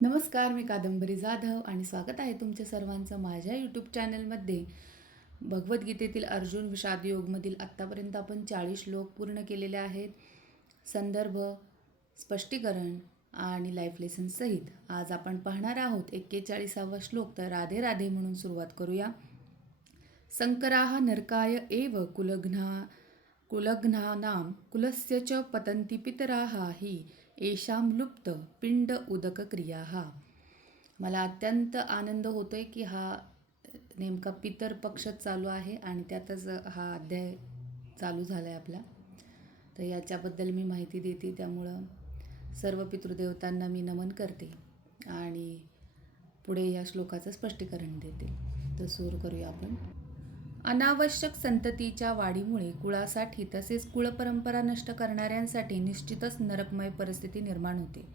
नमस्कार, मी कादंबरी जाधव आणि स्वागत आहे तुमच्या सर्वांचं माझ्या यूट्यूब चॅनलमध्ये. भगवद्गीतेतील अर्जुन विषाद योगमधील आत्तापर्यंत आपण 40 श्लोक पूर्ण केलेले आहेत. संदर्भ, स्पष्टीकरण आणि लाईफ लेसन सहित आज आपण पाहणार आहोत 41वा श्लोक. तर राधे राधे म्हणून सुरुवात करूया. संकराः नरकाय एव कुलघ्नानां कुलस्य च पतन्ति पितराः हि येषां लुप्त पिंड उदक क्रियाः. मला अत्यंत आनंद होतोय की हा नेमका पितर पक्षच चालू आहे आणि त्यातच हा अध्याय चालू झाला आहे आपला. तर याच्याबद्दल मी माहिती देते, त्यामुळं सर्व पितृदेवतांना मी नमन करते आणि पुढे या श्लोकाचं स्पष्टीकरण देते. तर सुरू करूया आपण. अनावश्यक संततीच्या वाढीमुळे कुळासाठी तसेच कुळपरंपरा नष्ट करणाऱ्यांसाठी निश्चितच नरकमय परिस्थिती निर्माण होते.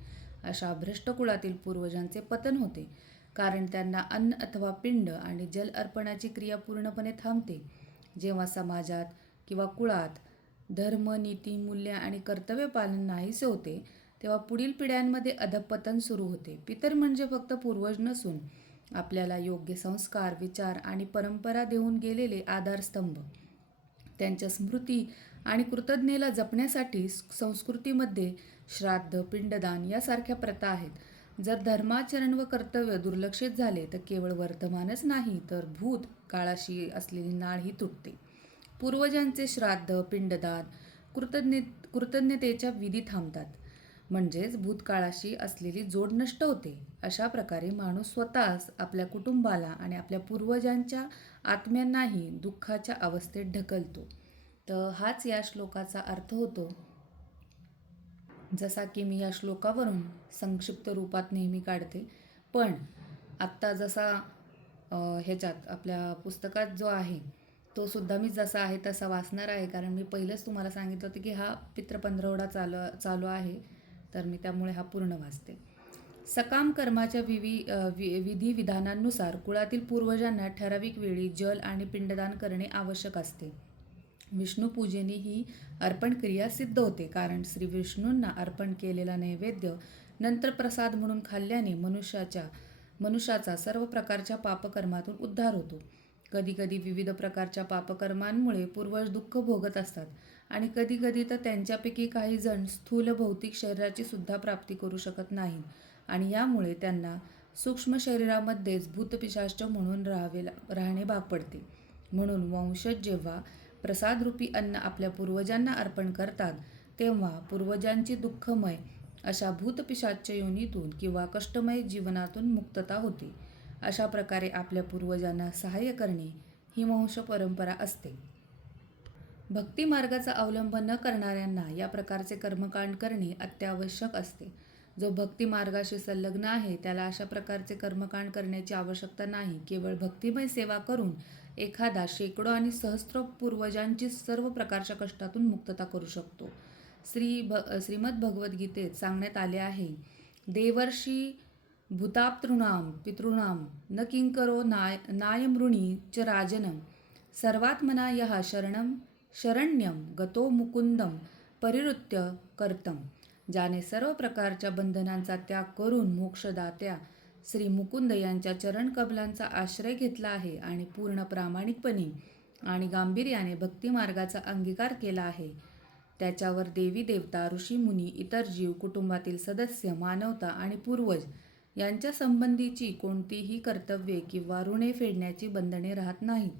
अशा भ्रष्ट कुळातील पूर्वजांचे पतन होते, कारण त्यांना अन्न अथवा पिंड आणि जल अर्पणाची क्रिया पूर्णपणे थांबते. जेव्हा समाजात किंवा कुळात धर्म, नीती, मूल्य आणि कर्तव्य पालन नाहीसे होते, तेव्हा पुढील पिढ्यांमध्ये अधःपतन सुरू होते. पितर म्हणजे फक्त पूर्वज नसून आपल्याला योग्य संस्कार, विचार आणि परंपरा देऊन गेलेले आधारस्तंभ. त्यांच्या स्मृती आणि कृतज्ञतेला जपण्यासाठी संस्कृतीमध्ये श्राद्ध, पिंडदान यासारख्या प्रथा आहेत. जर धर्माचरण व कर्तव्य दुर्लक्षित झाले तर केवळ वर्तमानच नाही तर भूत काळाशी असलेली नाळ ही तुटते. पूर्वजांचे श्राद्ध, पिंडदान, कृतज्ञतेच्या विधी थांबतात, म्हणजेच भूतकाळाशी असलेली जोड नष्ट होते. अशा प्रकारे माणूस स्वतःच, आपल्या कुटुंबाला आणि आपल्या पूर्वजांच्या आत्म्यांनाही दुःखाच्या अवस्थेत ढकलतो. तर हाच या श्लोकाचा अर्थ होतो. जसा की मी या श्लोकावरून संक्षिप्त रूपात नेहमी काढते, पण आत्ता जसा ह्याच्यात आपल्या पुस्तकात जो आहे तो सुद्धा मी जसा आहे तसा वाचणार आहे, कारण मी पहिलंच तुम्हाला सांगितलं होतं की हा पितृ पंधरवडा चालू आहे, तर मी त्यामुळे हा पूर्ण वाचते. सकाम कर्माच्या विधिविधानांनुसार कुळातील पूर्वजांना ठराविक वेळी जल आणि पिंडदान करणे आवश्यक असते. विष्णुपूजेने ही अर्पण क्रिया सिद्ध होते, कारण श्री विष्णूंना अर्पण केलेला नैवेद्य नंतर प्रसाद म्हणून खाल्ल्याने मनुष्याचा सर्व प्रकारच्या पापकर्मातून उद्धार होतो. कधीकधी विविध प्रकारच्या पापकर्मांमुळे पूर्वज दुःख भोगत असतात आणि कधीकधी तर त्यांच्यापैकी काही जण स्थूल भौतिक शरीराची सुद्धा प्राप्ती करू शकत नाहीत आणि यामुळे त्यांना सूक्ष्म शरीरामध्येच भूतपिशाच म्हणून राहणे भाग पडते. म्हणून वंशज जेव्हा प्रसादरूपी अन्न आपल्या पूर्वजांना अर्पण करतात, तेव्हा पूर्वजांची दुःखमय अशा भूतपिशाच योनीतून किंवा कष्टमय जीवनातून मुक्तता होते. अशा प्रकारे आपल्या पूर्वजांना सहाय्य करणे ही वंश परंपरा असते. भक्ती मार्गाचा अवलंब न करणाऱ्यांना या प्रकारचे कर्मकांड करणे अत्यावश्यक असते. जो भक्ती मार्गाशी संलग्न आहे त्याला अशा प्रकारचे कर्मकांड करण्याची आवश्यकता नाही. केवळ भक्तिमय सेवा करून एखादा शेकडो आणि सहस्त्र पूर्वजांची सर्व प्रकारच्या कष्टातून मुक्तता करू शकतो. श्रीमद भगवद्गीतेत सांगण्यात आले आहे, देवर्षी भूताप्तॄणां पितॄणां न किंकरो नायमृणी च राजनं सर्वात्मना यः शरण्यं गतो मुकुंदम परिहृत्य कर्तम. ज्याने सर्व प्रकारच्या बंधनांचा त्याग करून मोक्षदात्या श्री मुकुंद यांच्या चरणकमलांचा आश्रय घेतला आहे आणि पूर्ण प्रामाणिकपणे आणि गांभीर्याने भक्तिमार्गाचा अंगीकार केला आहे, त्याच्यावर देवी देवता, ऋषी मुनी, इतर जीव, कुटुंबातील सदस्य, मानवता आणि पूर्वज यांच्या संबंधीची कोणतीही कर्तव्ये किंवा ऋणे फेडण्याची बंधने राहत नाहीत.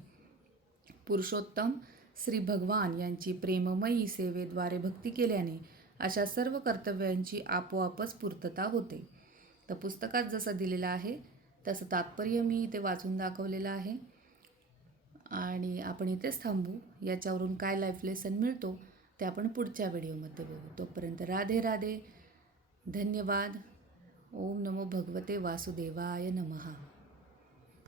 पुरुषोत्तम श्री भगवान यांची प्रेममयी सेवेद्वारे भक्ती केल्याने अशा सर्व कर्तव्यांची आपोआपच पूर्तता होते. तर पुस्तकात जसं दिलेलं आहे तसं तात्पर्य मी इथे वाचून दाखवलेलं आहे आणि आपण इथेच थांबू. याच्यावरून काय लाईफ लेसन मिळतो ते आपण पुढच्या व्हिडिओमध्ये बघू. तोपर्यंत राधे राधे, धन्यवाद. ओम नमो भगवते वासुदेवाय नमः.